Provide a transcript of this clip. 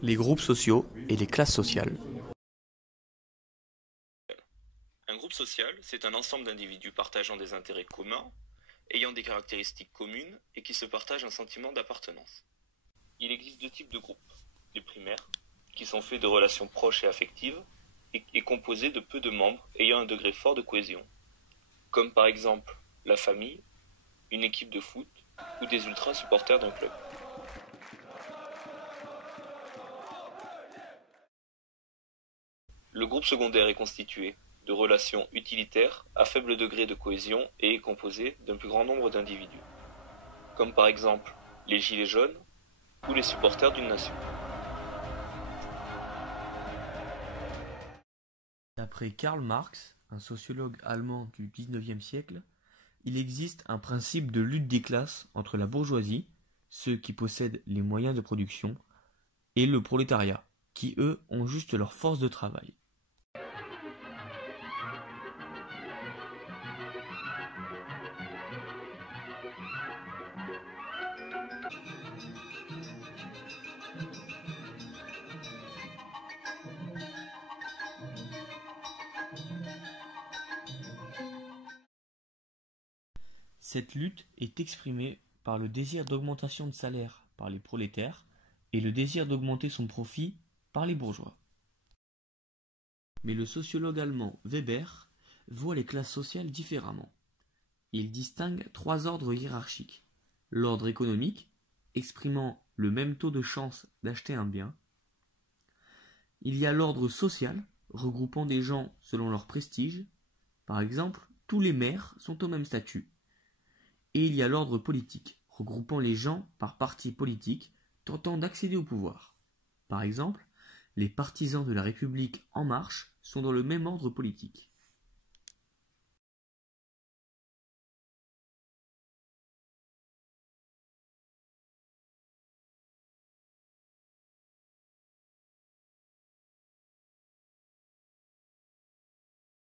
Les groupes sociaux et les classes sociales. Un groupe social, c'est un ensemble d'individus partageant des intérêts communs, ayant des caractéristiques communes et qui se partagent un sentiment d'appartenance. Il existe deux types de groupes. Les primaires, qui sont faits de relations proches et affectives, et composés de peu de membres ayant un degré fort de cohésion, comme par exemple la famille, une équipe de foot ou des ultras supporters d'un club. Le groupe secondaire est constitué de relations utilitaires à faible degré de cohésion et est composé d'un plus grand nombre d'individus, comme par exemple les gilets jaunes ou les supporters d'une nation. D'après Karl Marx, un sociologue allemand du XIXe siècle, il existe un principe de lutte des classes entre la bourgeoisie, ceux qui possèdent les moyens de production, et le prolétariat, qui eux ont juste leur force de travail. Cette lutte est exprimée par le désir d'augmentation de salaire par les prolétaires et le désir d'augmenter son profit par les bourgeois. Mais le sociologue allemand Weber voit les classes sociales différemment. Il distingue trois ordres hiérarchiques. L'ordre économique, exprimant le même taux de chance d'acheter un bien. Il y a l'ordre social, regroupant des gens selon leur prestige. Par exemple, tous les maires sont au même statut. Et il y a l'ordre politique, regroupant les gens par partis politiques tentant d'accéder au pouvoir. Par exemple, les partisans de la République En Marche sont dans le même ordre politique.